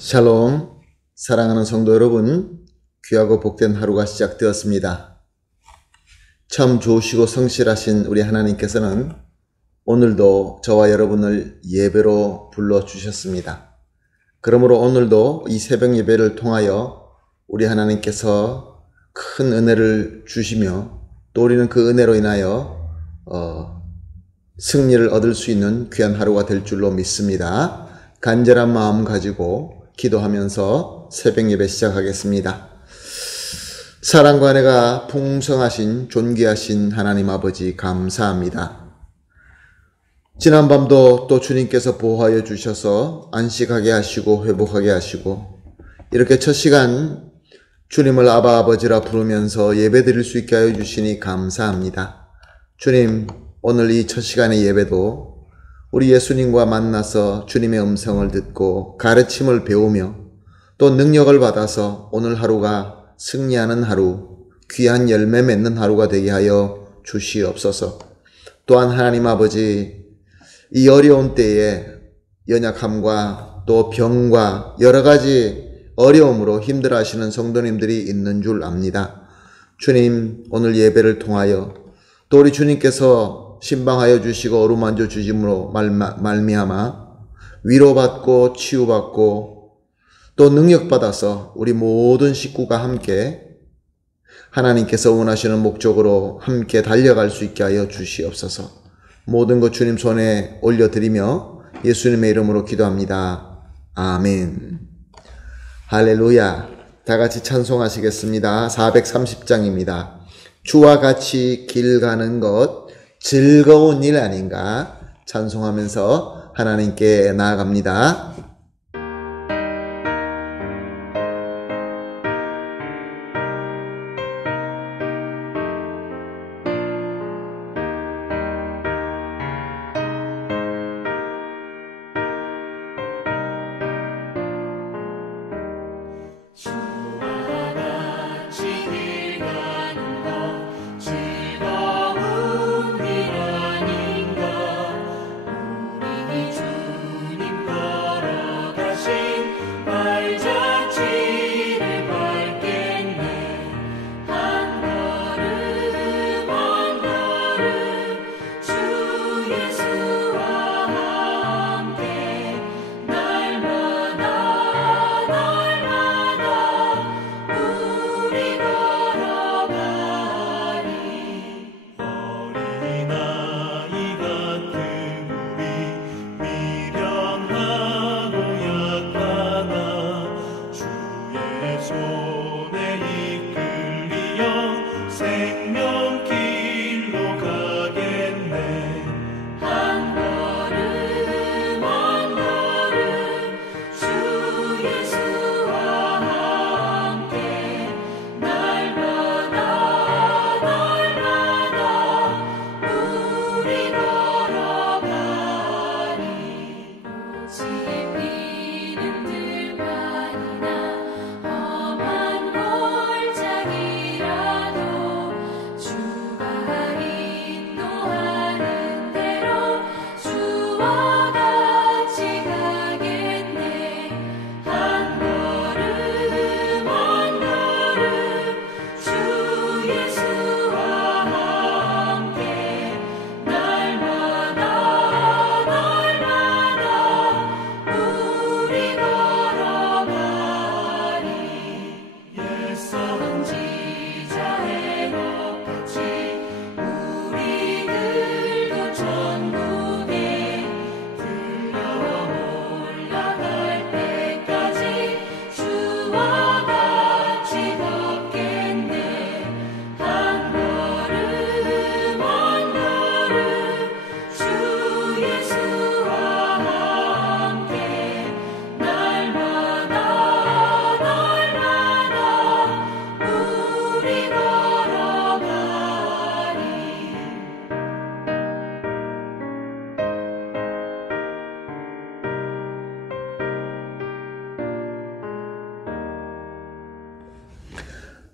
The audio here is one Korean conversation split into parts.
샬롬, 사랑하는 성도 여러분, 귀하고 복된 하루가 시작되었습니다. 참 좋으시고 성실하신 우리 하나님께서는 오늘도 저와 여러분을 예배로 불러주셨습니다. 그러므로 오늘도 이 새벽 예배를 통하여 우리 하나님께서 큰 은혜를 주시며 또 우리는 그 은혜로 인하여 승리를 얻을 수 있는 귀한 하루가 될 줄로 믿습니다. 간절한 마음 가지고 기도하면서 새벽 예배 시작하겠습니다. 사랑과 은혜가 풍성하신 존귀하신 하나님 아버지 감사합니다. 지난밤도 또 주님께서 보호하여 주셔서 안식하게 하시고 회복하게 하시고 이렇게 첫 시간 주님을 아바 아버지라 부르면서 예배 드릴 수 있게 하여 주시니 감사합니다. 주님, 오늘 이 첫 시간의 예배도 우리 예수님과 만나서 주님의 음성을 듣고 가르침을 배우며 또 능력을 받아서 오늘 하루가 승리하는 하루, 귀한 열매 맺는 하루가 되게 하여 주시옵소서. 또한 하나님 아버지, 이 어려운 때에 연약함과 또 병과 여러 가지 어려움으로 힘들어하시는 성도님들이 있는 줄 압니다. 주님, 오늘 예배를 통하여 또 우리 주님께서 신방하여 주시고 어루만져 주심으로 말미암아 위로받고 치유받고 또 능력받아서 우리 모든 식구가 함께 하나님께서 원하시는 목적으로 함께 달려갈 수 있게 하여 주시옵소서. 모든 것 주님 손에 올려드리며 예수님의 이름으로 기도합니다. 아멘. 할렐루야. 다 같이 찬송하시겠습니다. 430장입니다. 주와 같이 길 가는 것 즐거운 일 아닌가 찬송하면서 하나님께 나아갑니다.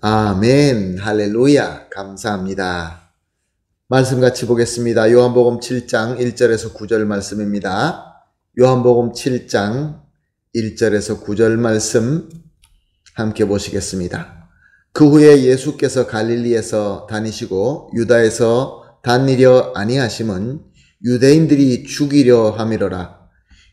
아멘. 할렐루야. 감사합니다. 말씀 같이 보겠습니다. 요한복음 7장 1절에서 9절 말씀입니다. 요한복음 7장 1절에서 9절 말씀 함께 보시겠습니다. 그 후에 예수께서 갈릴리에서 다니시고 유다에서 다니려 아니하심은 유대인들이 죽이려 함이로라.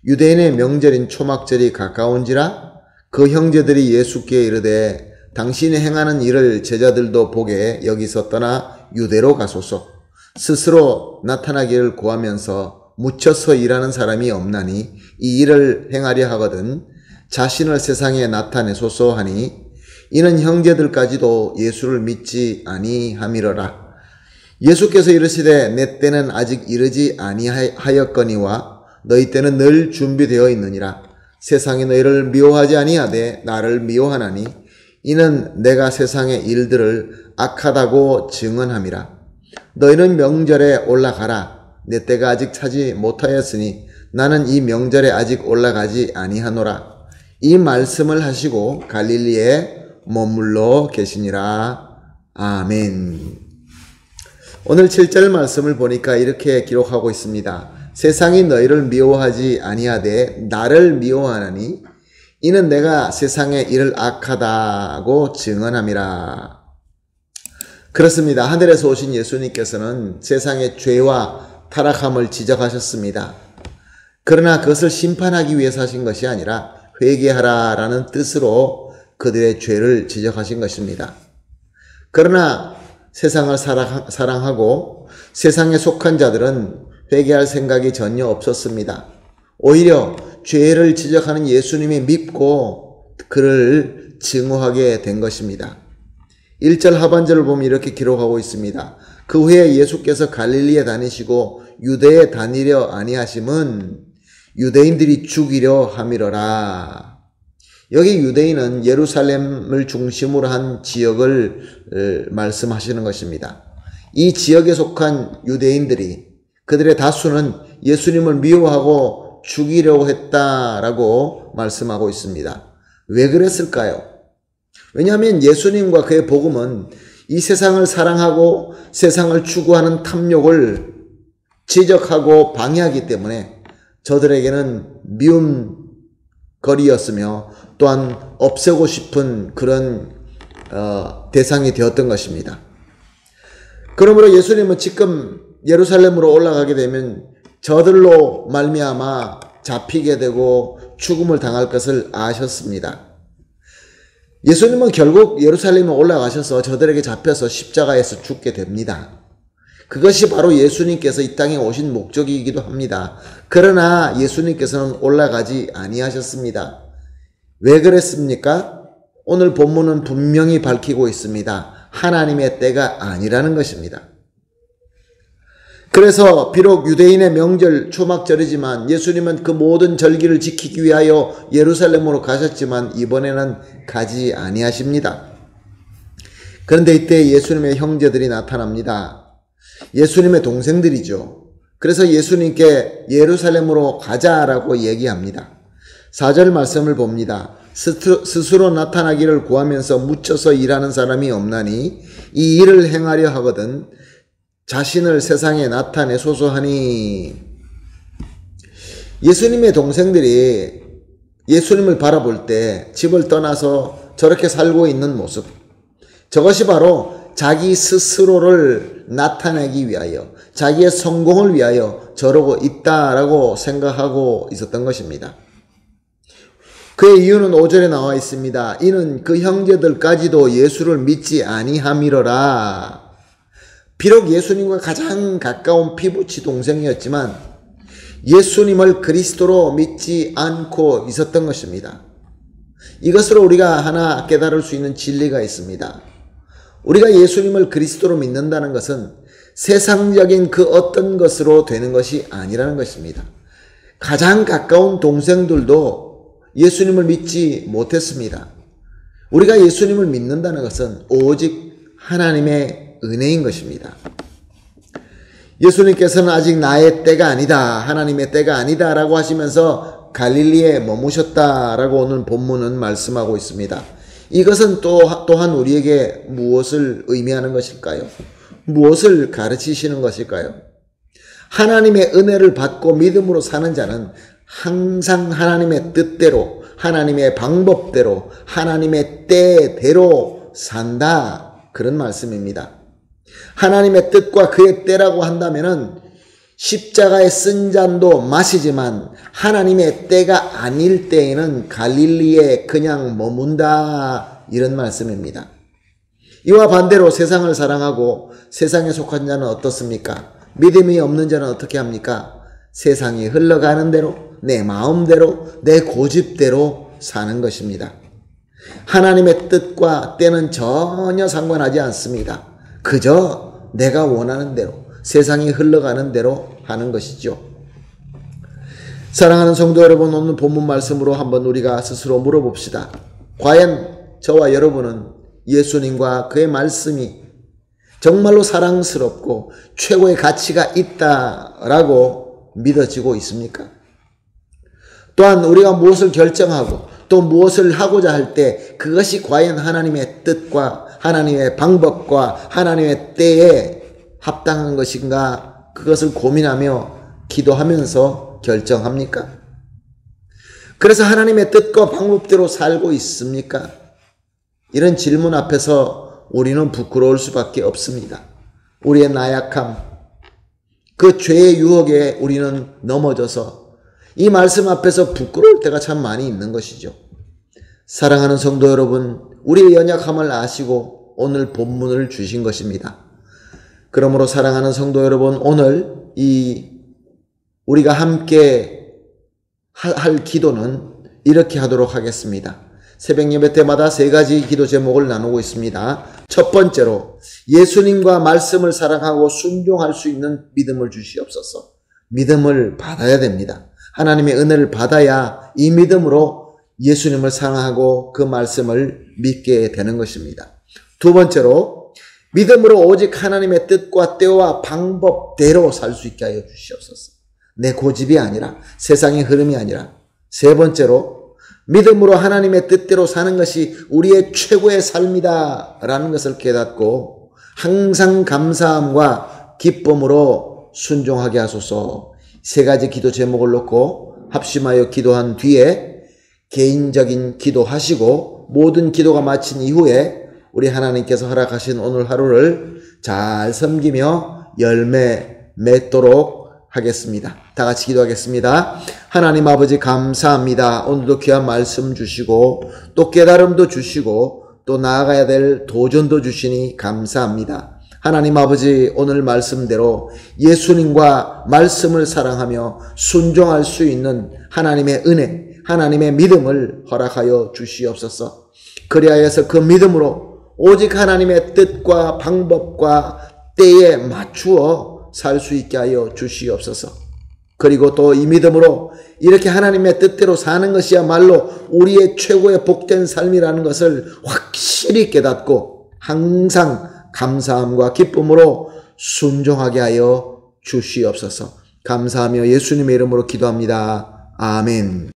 유대인의 명절인 초막절이 가까운지라 그 형제들이 예수께 이르되 당신이 행하는 일을 제자들도 보게 여기서 떠나 유대로 가소서. 스스로 나타나기를 구하면서 묻혀서 일하는 사람이 없나니 이 일을 행하려 하거든 자신을 세상에 나타내소서 하니 이는 형제들까지도 예수를 믿지 아니함이로라. 예수께서 이르시되 내 때는 아직 이르지 아니하였거니와 너희 때는 늘 준비되어 있느니라. 세상이 너희를 미워하지 아니하되 나를 미워하나니 이는 내가 세상의 일들을 악하다고 증언함이라. 너희는 명절에 올라가라. 내 때가 아직 차지 못하였으니 나는 이 명절에 아직 올라가지 아니하노라. 이 말씀을 하시고 갈릴리에 머물러 계시니라. 아멘. 오늘 7절 말씀을 보니까 이렇게 기록하고 있습니다. 세상이 너희를 미워하지 아니하되 나를 미워하나니 이는 내가 세상의 일을 악하다고 증언함이라. 그렇습니다. 하늘에서 오신 예수님께서는 세상의 죄와 타락함을 지적하셨습니다. 그러나 그것을 심판하기 위해서 하신 것이 아니라 회개하라라는 뜻으로 그들의 죄를 지적하신 것입니다. 그러나 세상을 사랑하고 세상에 속한 자들은 회개할 생각이 전혀 없었습니다. 오히려 죄를 지적하는 예수님이 믿고 그를 증오하게 된 것입니다. 1절 하반절을 보면 이렇게 기록하고 있습니다. 그 후에 예수께서 갈릴리에 다니시고 유대에 다니려 아니하심은 유대인들이 죽이려 함이로라. 여기 유대인은 예루살렘을 중심으로 한 지역을 말씀하시는 것입니다. 이 지역에 속한 유대인들이 그들의 다수는 예수님을 미워하고 죽이려고 했다라고 말씀하고 있습니다. 왜 그랬을까요? 왜냐하면 예수님과 그의 복음은 이 세상을 사랑하고 세상을 추구하는 탐욕을 지적하고 방해하기 때문에 저들에게는 미운 거리였으며 또한 없애고 싶은 그런 대상이 되었던 것입니다. 그러므로 예수님은 지금 예루살렘으로 올라가게 되면 저들로 말미암아 잡히게 되고 죽음을 당할 것을 아셨습니다. 예수님은 결국 예루살렘에 올라가셔서 저들에게 잡혀서 십자가에서 죽게 됩니다. 그것이 바로 예수님께서 이 땅에 오신 목적이기도 합니다. 그러나 예수님께서는 올라가지 아니하셨습니다. 왜 그랬습니까? 오늘 본문은 분명히 밝히고 있습니다. 하나님의 때가 아니라는 것입니다. 그래서 비록 유대인의 명절 초막절이지만 예수님은 그 모든 절기를 지키기 위하여 예루살렘으로 가셨지만 이번에는 가지 아니하십니다. 그런데 이때 예수님의 형제들이 나타납니다. 예수님의 동생들이죠. 그래서 예수님께 예루살렘으로 가자라고 얘기합니다. 4절 말씀을 봅니다. 스스로 나타나기를 구하면서 묻혀서 일하는 사람이 없나니 이 일을 행하려 하거든 자신을 세상에 나타내소서 하니. 예수님의 동생들이 예수님을 바라볼 때 집을 떠나서 저렇게 살고 있는 모습, 저것이 바로 자기 스스로를 나타내기 위하여 자기의 성공을 위하여 저러고 있다라고 생각하고 있었던 것입니다. 그의 이유는 5절에 나와 있습니다. 이는 그 형제들까지도 예수를 믿지 아니함이로라. 비록 예수님과 가장 가까운 피부치 동생이었지만 예수님을 그리스도로 믿지 않고 있었던 것입니다. 이것으로 우리가 하나 깨달을 수 있는 진리가 있습니다. 우리가 예수님을 그리스도로 믿는다는 것은 세상적인 그 어떤 것으로 되는 것이 아니라는 것입니다. 가장 가까운 동생들도 예수님을 믿지 못했습니다. 우리가 예수님을 믿는다는 것은 오직 하나님의 은혜인 것입니다. 예수님께서는 아직 나의 때가 아니다, 하나님의 때가 아니다 라고 하시면서 갈릴리에 머무셨다라고 오늘 본문은 말씀하고 있습니다. 이것은 또한 우리에게 무엇을 의미하는 것일까요? 무엇을 가르치시는 것일까요? 하나님의 은혜를 받고 믿음으로 사는 자는 항상 하나님의 뜻대로, 하나님의 방법대로, 하나님의 때대로 산다. 그런 말씀입니다. 하나님의 뜻과 그의 때라고 한다면은 십자가에 쓴 잔도 마시지만 하나님의 때가 아닐 때에는 갈릴리에 그냥 머문다. 이런 말씀입니다. 이와 반대로 세상을 사랑하고 세상에 속한 자는 어떻습니까? 믿음이 없는 자는 어떻게 합니까? 세상이 흘러가는 대로, 내 마음대로, 내 고집대로 사는 것입니다. 하나님의 뜻과 때는 전혀 상관하지 않습니다. 그저 내가 원하는 대로, 세상이 흘러가는 대로 하는 것이죠. 사랑하는 성도 여러분, 오늘 본문 말씀으로 한번 우리가 스스로 물어봅시다. 과연 저와 여러분은 예수님과 그의 말씀이 정말로 사랑스럽고 최고의 가치가 있다라고 믿어지고 있습니까? 또한 우리가 무엇을 결정하고 또 무엇을 하고자 할 때 그것이 과연 하나님의 뜻과 하나님의 방법과 하나님의 때에 합당한 것인가, 그것을 고민하며 기도하면서 결정합니까? 그래서 하나님의 뜻과 방법대로 살고 있습니까? 이런 질문 앞에서 우리는 부끄러울 수밖에 없습니다. 우리의 나약함, 그 죄의 유혹에 우리는 넘어져서 이 말씀 앞에서 부끄러울 때가 참 많이 있는 것이죠. 사랑하는 성도 여러분, 우리의 연약함을 아시고 오늘 본문을 주신 것입니다. 그러므로 사랑하는 성도 여러분, 오늘 우리가 함께 할 기도는 이렇게 하도록 하겠습니다. 새벽 예배 때마다 3가지 기도 제목을 나누고 있습니다. 첫 번째로 예수님과 말씀을 사랑하고 순종할 수 있는 믿음을 주시옵소서. 믿음을 받아야 됩니다. 하나님의 은혜를 받아야 이 믿음으로 예수님을 사랑하고 그 말씀을 믿게 되는 것입니다. 두 번째로 믿음으로 오직 하나님의 뜻과 때와 방법대로 살 수 있게 하여 주시옵소서. 내 고집이 아니라, 세상의 흐름이 아니라. 세 번째로 믿음으로 하나님의 뜻대로 사는 것이 우리의 최고의 삶이다 라는 것을 깨닫고 항상 감사함과 기쁨으로 순종하게 하소서. 3가지 기도 제목을 놓고 합심하여 기도한 뒤에 개인적인 기도하시고 모든 기도가 마친 이후에 우리 하나님께서 허락하신 오늘 하루를 잘 섬기며 열매 맺도록 하겠습니다. 다 같이 기도하겠습니다. 하나님 아버지 감사합니다. 오늘도 귀한 말씀 주시고 또 깨달음도 주시고 또 나아가야 될 도전도 주시니 감사합니다. 하나님 아버지, 오늘 말씀대로 예수님과 말씀을 사랑하며 순종할 수 있는 하나님의 은혜, 하나님의 믿음을 허락하여 주시옵소서. 그리하여서 그 믿음으로 오직 하나님의 뜻과 방법과 때에 맞추어 살 수 있게 하여 주시옵소서. 그리고 또 이 믿음으로 이렇게 하나님의 뜻대로 사는 것이야말로 우리의 최고의 복된 삶이라는 것을 확실히 깨닫고 항상 감사함과 기쁨으로 순종하게 하여 주시옵소서. 감사하며 예수님의 이름으로 기도합니다. 아멘.